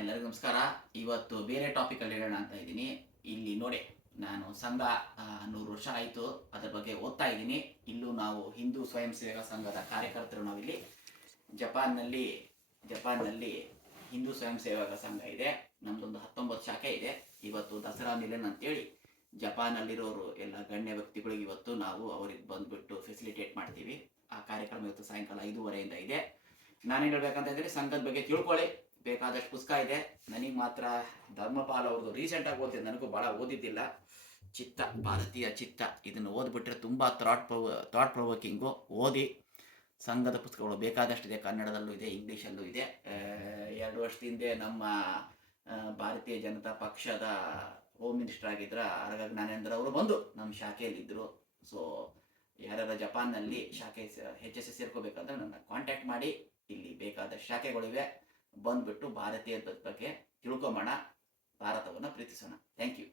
ಎಲ್ಲರಿಗೂ ನಮಸ್ಕಾರ. ಇವತ್ತು ಬೇರೆ ಟಾಪಿಕಲ್ಲಿ ಹೇಳೋಣ ಅಂತ ಇದ್ದೀನಿ. ಇಲ್ಲಿ ನೋಡಿ, ನಾನು ಸಂಘ 100 ವರ್ಷ ಆಯಿತು, ಅದರ ಬಗ್ಗೆ ಓದ್ತಾ ಇದ್ದೀನಿ. ಇಲ್ಲೂ ನಾವು ಹಿಂದೂ ಸ್ವಯಂ ಸೇವಕ ಸಂಘದ ಕಾರ್ಯಕರ್ತರು. ನಾವಿಲ್ಲಿ ಜಪಾನ್ನಲ್ಲಿ ಹಿಂದೂ ಸ್ವಯಂ ಸೇವಕ ಸಂಘ ಇದೆ. ನಮ್ದೊಂದು 19 ಶಾಖೆ ಇದೆ. ಇವತ್ತು ದಸರಾ ಮಿಲನ್ ಅಂತೇಳಿ ಜಪಾನಲ್ಲಿರೋರು ಎಲ್ಲ ಗಣ್ಯ ವ್ಯಕ್ತಿಗಳಿಗೆ ಇವತ್ತು ನಾವು ಅವ್ರಿಗೆ ಬಂದ್ಬಿಟ್ಟು ಫೆಸಿಲಿಟೇಟ್ ಮಾಡ್ತೀವಿ. ಆ ಕಾರ್ಯಕ್ರಮ ಇವತ್ತು ಸಾಯಂಕಾಲ 5:30 ಇದೆ. ನಾನೇನು ಹೇಳ್ಬೇಕಂತ ಇದ್ದೀನಿ, ಸಂಘದ ಬಗ್ಗೆ ತಿಳ್ಕೊಳ್ಳಿ. ಬೇಕಾದಷ್ಟು ಪುಸ್ತಕ ಇದೆ. ನನಗೆ ಮಾತ್ರ ಧರ್ಮಪಾಲ್ ಅವ್ರದ್ದು ರೀಸೆಂಟಾಗಿ ಓದಿದ್ದು, ನನಗೂ ಭಾಳ ಓದಿದ್ದಿಲ್ಲ. ಭಾರತೀಯ ಚಿತ್ತ, ಇದನ್ನು ಓದ್ಬಿಟ್ರೆ ತುಂಬ ಥಾಟ್ ಪ್ರೊವೋಕಿಂಗು. ಓದಿ. ಸಂಘದ ಪುಸ್ತಕಗಳು ಬೇಕಾದಷ್ಟಿದೆ, ಕನ್ನಡದಲ್ಲೂ ಇದೆ, ಇಂಗ್ಲೀಷಲ್ಲೂ ಇದೆ. 2 ವರ್ಷದ ಹಿಂದೆ ನಮ್ಮ ಭಾರತೀಯ ಜನತಾ ಪಕ್ಷದ ಹೋಮ್ ಮಿನಿಸ್ಟರ್ ಆಗಿದ್ರ ಆರಗ ಜ್ಞಾನೇಂದ್ರ ಅವರು ಬಂದು ನಮ್ಮ ಶಾಖೆಯಲ್ಲಿದ್ದರು. ಸೊ ಯಾರ್ಯಾರ ಜಪಾನ್ನಲ್ಲಿ ಶಾಖೆ HSS ಸೇರ್ಕೋಬೇಕಂದ್ರೆ ನನ್ನ ಕಾಂಟ್ಯಾಕ್ಟ್ ಮಾಡಿ. ಇಲ್ಲಿ ಬೇಕಾದ ಶಾಖೆಗಳಿವೆ. ಬಂದ್ಬಿಟ್ಟು ಭಾರತೀಯ ಬಗ್ಗೆ ತಿಳ್ಕೊಂಬೋಣ, ಭಾರತವನ್ನು ಪ್ರೀತಿಸೋಣ. Thank you.